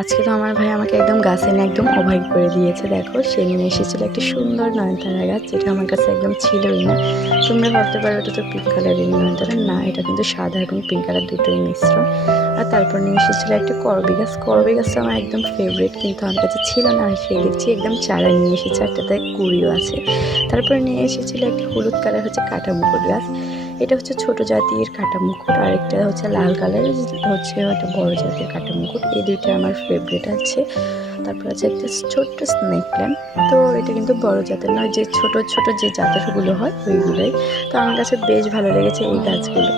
আজকে তো আমার ভাই আমাকে একদম গাছে নিয়ে একদম অবাক করে দিয়েছে। দেখো সে নিয়ে এসেছিল একটা সুন্দর নয়নতারা গাছ, যেটা আমার কাছে একদম ছিলই না। তোমরা ভাবতে পারো এটা তো পিঙ্ক কালারের নয়নতারা, না এটা কিন্তু সাদা এবং পিঙ্ক কালার দুটোই মিশ্রণ। আর তারপর নিয়ে এসেছিল একটা করবী গাছ। করবী গাছটা আমার একদম ফেভারিট, কিন্তু আমার কাছে ছিল না। আর সে দেখছি একদম চারা নিয়ে এসেছে, একটাতে কুড়িও আছে। তারপর নিয়ে এসেছিল একটা হলুদ কালার হচ্ছে কাটা মুকুট গাছ। এটা হচ্ছে ছোট জাতির কাটা মুকুট, আর একটা হচ্ছে লাল কালারের হচ্ছে একটা বড় জাতের কাটা মুকুট। এই দুইটা আমার ফেভারিট আছে। তারপর আছে একটা ছোট্ট স্নেক প্ল্যান্ট। তো এটা কিন্তু বড় জাতের নয়, যে ছোট ছোট যে জাতেরগুলো হয় ওইগুলোই। তো আমার কাছে বেশ ভালো লেগেছে এই গাছগুলো।